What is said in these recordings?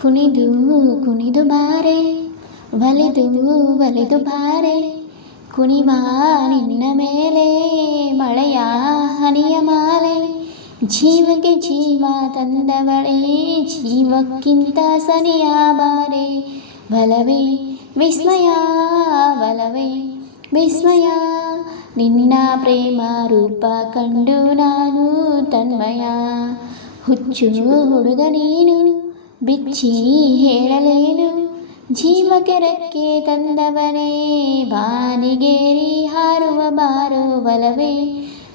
ಕುಣಿದು ಕುಣಿದು ಬಾರೆ, ಒಲಿದು ಒಲಿದು ಬಾರೆ, ಕುಣಿವ ನಿನ್ನ ಮೇಲೆ ಮಳೆಯ ಹನಿಯ ಮಾಲೆ. ಜೀವಕ್ಕೆ ಜೀವ ತಂದವಳೇ, ಜೀವಕ್ಕಿಂತ ಸನಿಯ ಬಾರೆ. ಬಲವೇ ವಿಸ್ಮಯ, ಬಲವೇ ವಿಸ್ಮಯ, ನಿನ್ನ ಪ್ರೇಮ ರೂಪ ಕಂಡು ನಾನು ತನ್ಮಯ. ಹುಚ್ಚು ಹುಡುಗ ನೀನು, ಬಿಚ್ಚಿ ಹೇಳಲೇನು, ಜೀವಕ್ಕೆ ರೆಕ್ಕೆ ತಂದವನೇ, ಬಾನಿಗೇರಿ ಹಾರುವ ಬಾರು. ಬಲವೇ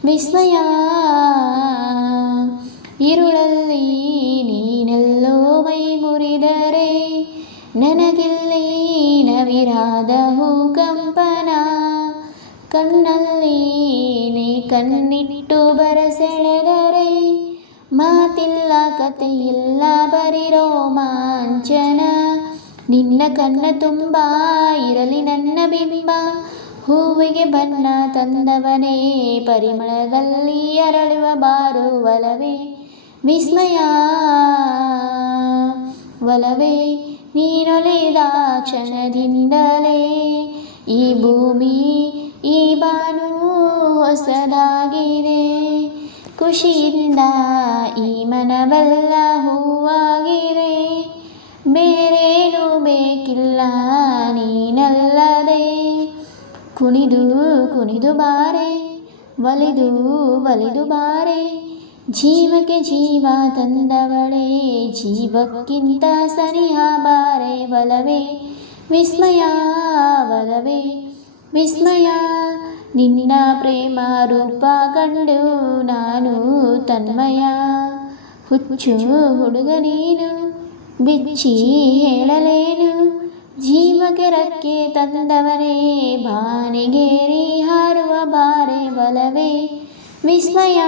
ವಿಸ್ಮಯ, ഇരുಳಲ್ಲಿ ನೀನೆಲ್ಲೋ ಮೈ ಮುರಿದರೆ, ನನಗಿಲ್ಲಿ ನವಿರಾದ ಭೂಕಂಪನ. ಕಣ್ಣಲ್ಲಿ ನೀ ಕಣ್ಣಿಟ್ಟು ಬರಸೆಳೆದರೆ, ಮಾತಿಲ್ಲ ಕಥೆಯಿಲ್ಲ ಬರೀ ರೋಮಾಂಚನ. ನಿನ್ನ ಕಣ್ಣ ತುಂಬ ಇರಲಿ ನನ್ನ ಬಿಂಬ, ಹೂವಿಗೆ ಬಣ್ಣ ತಂದವನೇ, ಪರಿಮಳದಲ್ಲಿ ಅರಳುವ ಬಾರು. ಒಲವೇ ವಿಸ್ಮಯ, ಒಲವೇ ನೀನೊಲಿದ ಕ್ಷಣದಿಂದಲೇ, ಈ ಭೂಮಿ ಈ ಬಾನು ಹೊಸದಾಗಿದೆ. ಖುಷಿಯಿಂದ ಈ ಮನವೆಲ್ಲ ಹೂವಾಗಿದೆ, ಬೇರೇನು ಬೇಕಿಲ್ಲ ನೀನಲ್ಲದೆ. ಕುಣಿದು ಕುಣಿದು ಬಾರೆ, ಒಲಿದು ಒಲಿದು ಬಾರೆ, ಜೀವಕ್ಕೆ ಜೀವ ತಂದವಳೇ, ಜೀವಕ್ಕಿಂತ ಸನಿಹ ಬಾರೆ. ಒಲವೇ ವಿಸ್ಮಯ, ಒಲವೇ ವಿಸ್ಮಯ, ನಿನ್ನ ಪ್ರೇಮ ರೂಪ ಕಂಡು ನಾನು ತನ್ಮಯ. ಹುಚ್ಚು ಹುಡುಗ ನೀನು, ಬಿಚ್ಚಿ ಹೇಳಲೇನು, ಜೀವಕ್ಕೆ ರೆಕ್ಕೆ ತಂದವನೇ, ಬಾನಿಗೇರಿ ಹಾರುವ ಬಾರೆ. ಒಲವೇ ವಿಸ್ಮಯ.